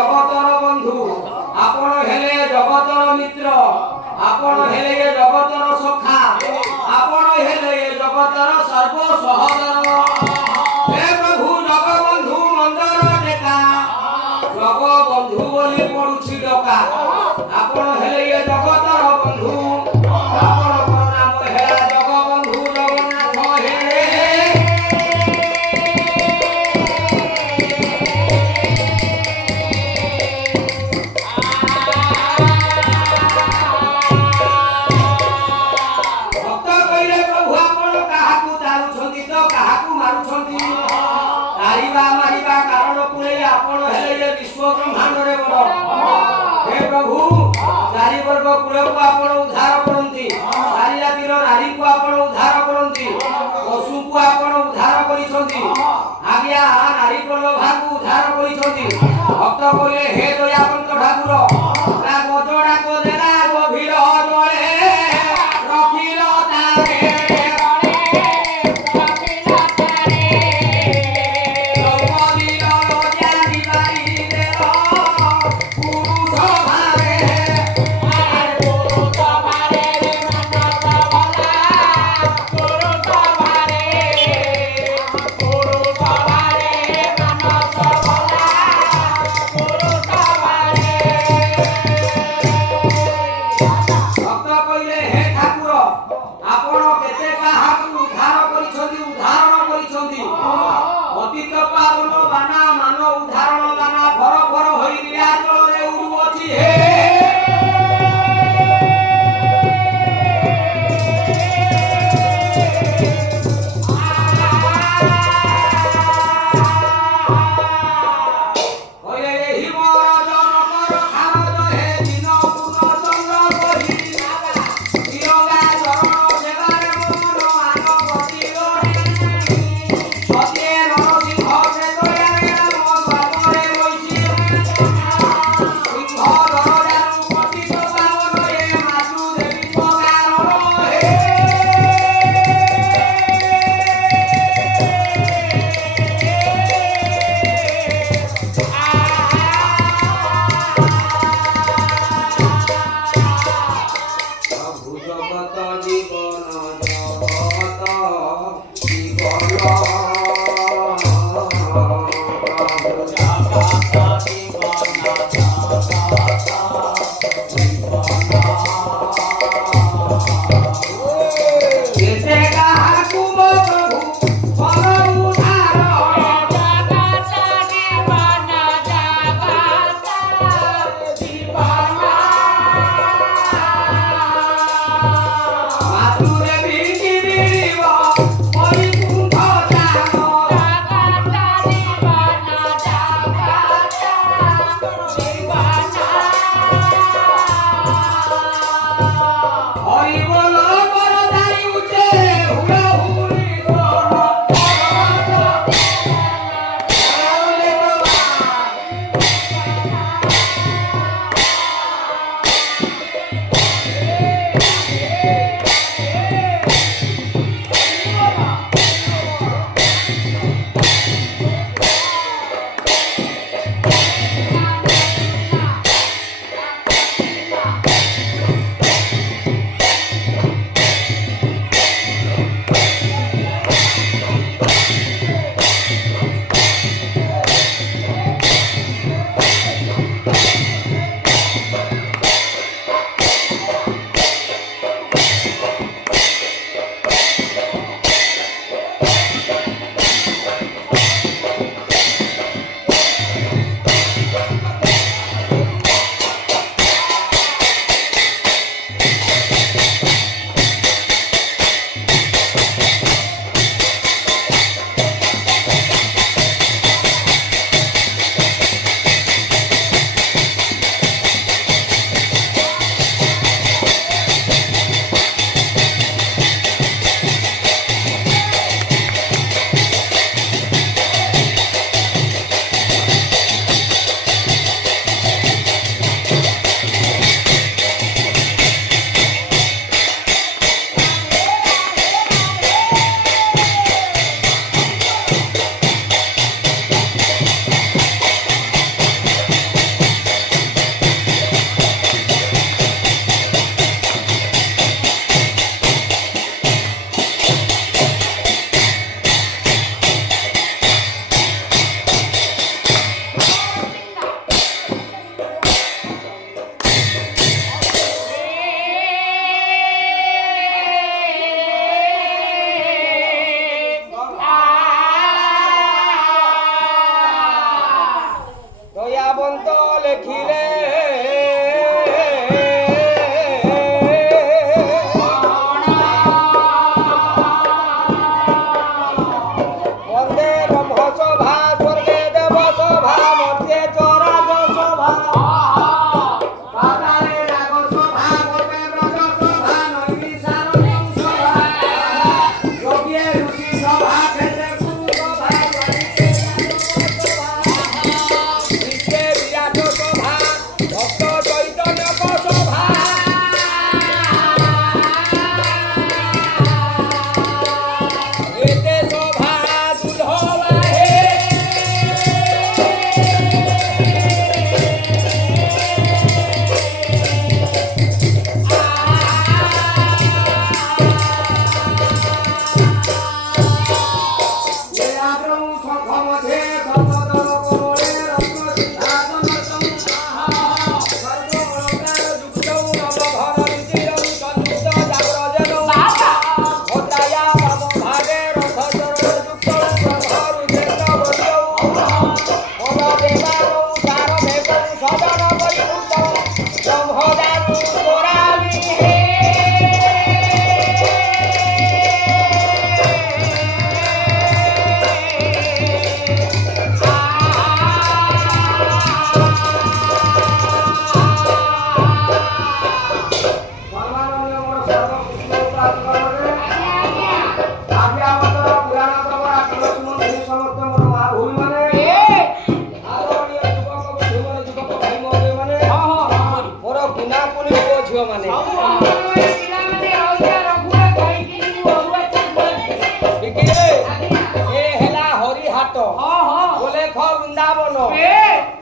जगतर बंधु आपण हेले जगतर मित्र आपण हेले जगतर सखा आपण हेले जगतर सर्व सहोदर हे प्रभु जगबंधु मंदर टेका जगबंधु बोली पडुछि डका आपण हेले जगतर बंधु आपण नाम हेला जगबंधु जगन्नाथ हे ब्रह्मांड रे बड़ हे प्रभु चारि वर्ग कुल को आपण उद्धार करंती चारि जातिर नारी को आपण उद्धार करंती पशु को आपण उद्धार करिसंती आज्ञा नारी प्रलोभा को उद्धार करिसंती भक्त कहले हे दयावंत ठाकुर ना गजडा को देला गभीर जळे रखिल तारे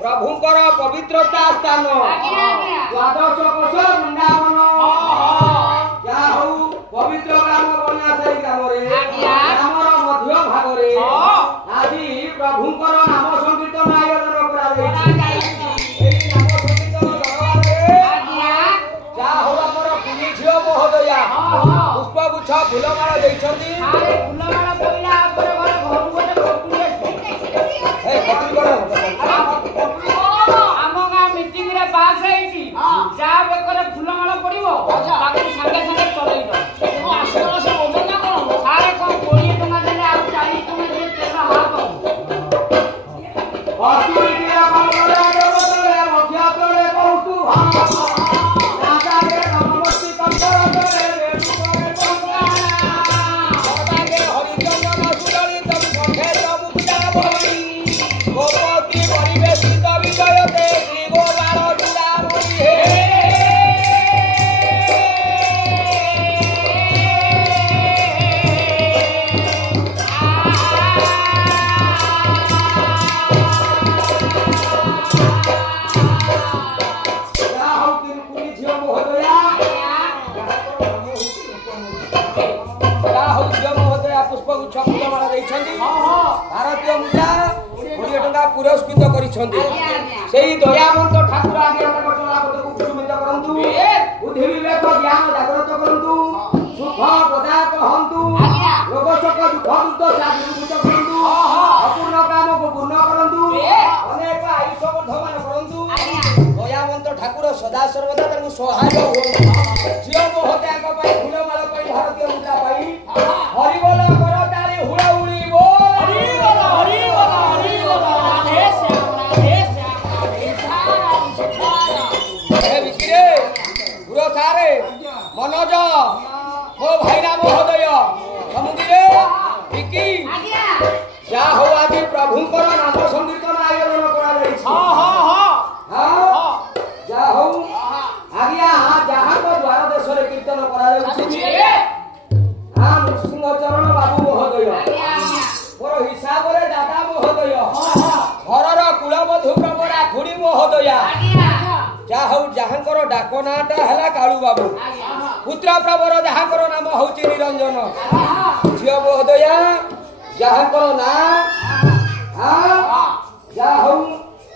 प्रभुंकर पवित्रता स्थान द्वादश कोश वृंदावन क्या हूँ पवित्र ग्राम बनिया से ग्राम ग्रामर मध्य भाग आज प्रभुंकर नाम संकीर्तन आयोजन नाम संकीर्तन क्या हूँ आमर पुनी झील महोदया पुष्पगुच्छ फूलमाला देइछंती फूलमाला पड़ो संगे संगे चल सारे कौन 20 टका देने 40 टका दे तेरा हाथ भारतीय मुद्रा 20 टका पुरस्कृत करिछंती सेही दयावंत ठाकुर आगे चलापथକୁ कुसुमित करंतु बुद्धि विवेक ज्ञान जागृत करंतु सुख प्रदायक हंतु रोग शोक दुख दुर्दशा दूरीभूत करंतु अपूर्ण काम को पूर्ण करंतु अनेक आयुष वर्धमान करंतु दयावंत ठाकुर सदा सर्वदा तनु सहाय होंतु जियो मोहत्याक पई फूलमाला पई भारतीय मुद्रा पई हरि बोल कर ताली हुड़ा उड़ी बोल हरि बोल हरि बोल हरि बोल राधे श्याम हे बिकिरे गुरु सारे मनोज मो भाईरा महोदय समुद्रे बिकी जा हो आज प्रभुंकर नाम संकीर्तन आयोजन करा जाई हां हां हां जा हो आज्ञा जहां को द्वार देश रे कीर्तन करा जाई हां नृसिंह चरण बाबू महोदय मोर हिसाब रे दादा महोदय घरर कुलबधु प्रमरा खुड़ी महोदय जा हो जहांकर डाक नाटा हला काळू बाबू पुत्र प्रवर जहांकर नाम होची निरंजन झियो महोदय जहांकर ना जा हो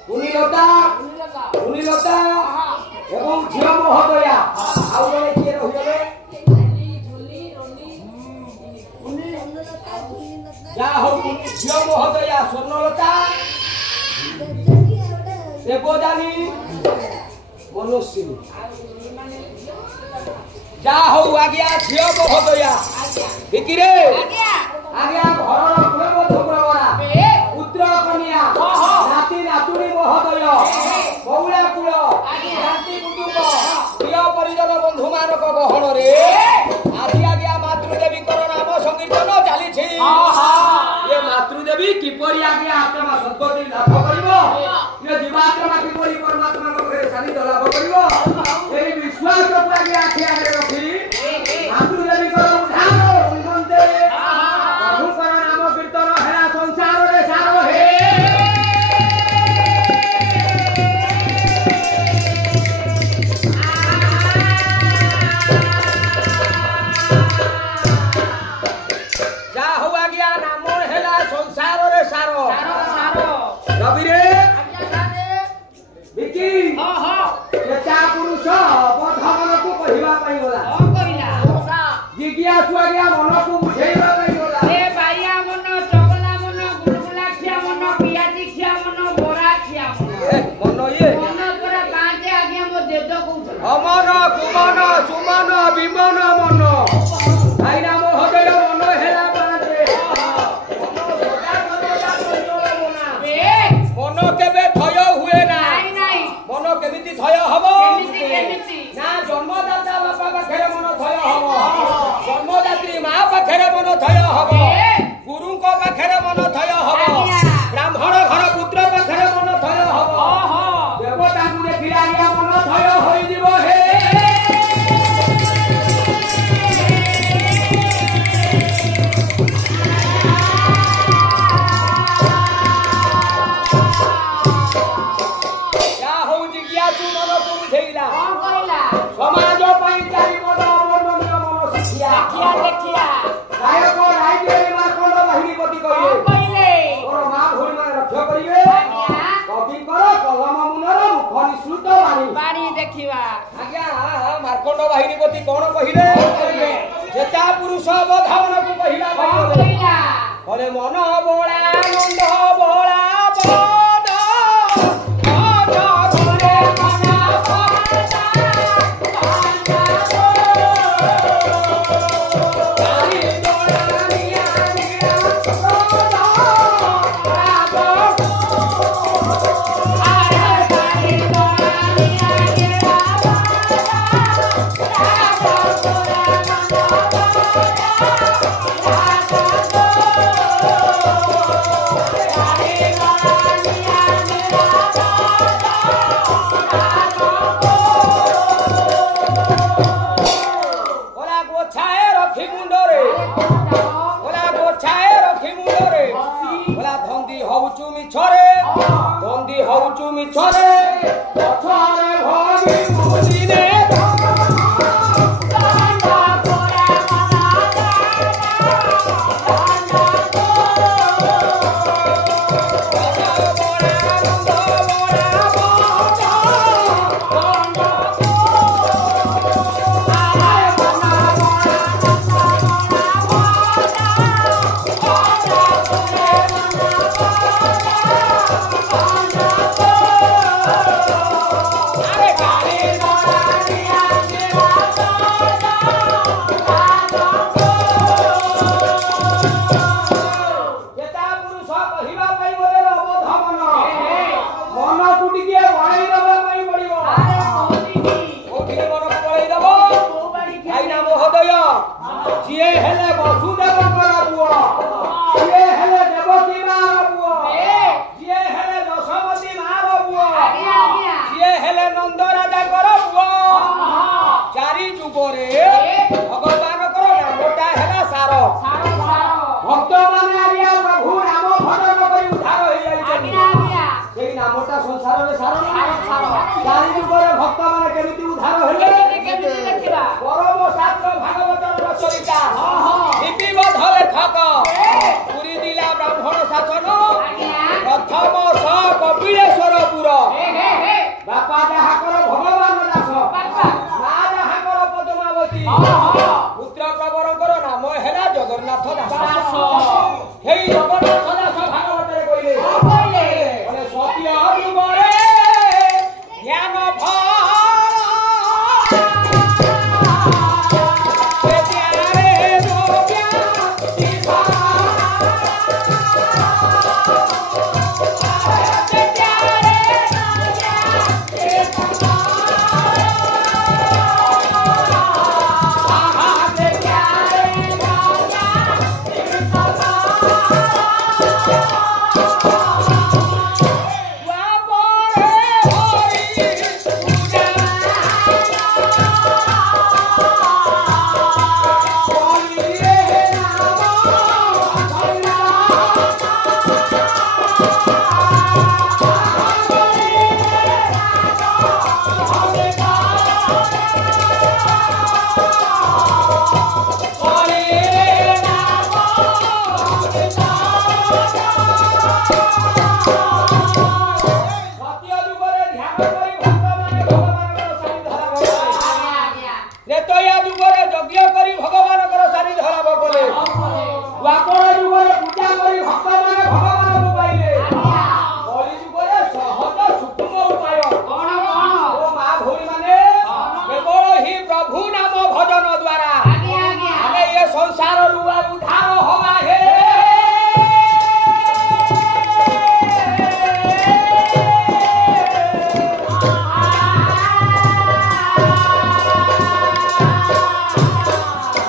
पुनीलता एवं झियो महोदय आउ जने किए रहिले जा हो झियो महोदय स्वर्णलता देवजानी मनुष्य जा हो आज्ञा झियो महोदय बिकिरे आज्ञा घरर कुलबधु प्रवरा पुत्र कन्या नाती नातुणी महोदय बहुला कुल नाती कुटुंब प्रिय परिजन बंधु मानक गहन रे आज आज्ञा मातृदेवी नाम संकीर्तन चली ये मातृदेवी किपरि आज्ञा आत्मा सद्गति लाभ करिवो ये जीवात्मा किपरि परमात्मा पाखरे शांति लाभ करिवो एई विश्वास को आज्ञा आखि आगे रखी मातृदेवी उद्धार निमंते प्रभुकर नाम कीर्तन हेला संसार रे सारो हे जा हो आज्ञा नाम हेला संसार रे सारो रवि रे बिकी हां हां चेता पुरुष बधमन को कहिबा पई गला हां कहिला जिगिया सुआगिया मन को बुझेइबा पई गला ए बाइया मन चगला मन गुलगुला खिया मन पियाजी खिया मन बोरा खिया मन ये मन पूरा कांटे आज्ञा मो देद कहू अमन कुमन सुमन विमन मन भाईरा महोदय मन हेला बाटे मन केबे थय हुए ना मन केमिति थय हबो केमिति ना जन्मदाता बापा पाखरे मन थय हबो ପାଖରେ ମନ ଥୟ ହବ ଗୁରୁଙ୍କ ପାଖରେ ମନ ଥୟ ହବ ବ୍ରାହ୍ମଣ ଘର ପୁତ୍ର ପାଖରେ ମନ ଥୟ ହବ ଦେବତାଙ୍କୁ ଦେଖିଲେ ଆଜ୍ଞା ମନ ଥୟ ହୋଇଯିବ ହେ ଯାହା ହଉଛି ଜିଜ୍ଞାସୁ ମନକୁ ବୁଝେଇଲା ସମାଜ ପାଇଁ ଚାରିପଦ ଅବର୍ଣ୍ଣନୀୟ ମନ ଶିଖିଆ ଗାୟକ ରାଇଜରେ ମାର୍କଣ୍ଡ ବାହିନୀପତି କହିଲେ ତୋର ମା ଭଉଣୀ ମାନେ ରକ୍ଷ କରିବେ କବିଙ୍କର କଲମ ମୁନର ମୁଖ ନିଃସୃତ ବାଣୀ ଦେଖିବା ଆଜ୍ଞା ମାର୍କଣ୍ଡ ବାହିନୀପତି କଣ କହିଲେ ଯେତା ପୁରୁଷ ଅବଧାବନକୁ କହିଲା କହିଲେ ମନ ବୋଳା ନନ୍ଦ ବୋଳା पुत्र प्रवरंकर नाम है जगन्नाथ दास।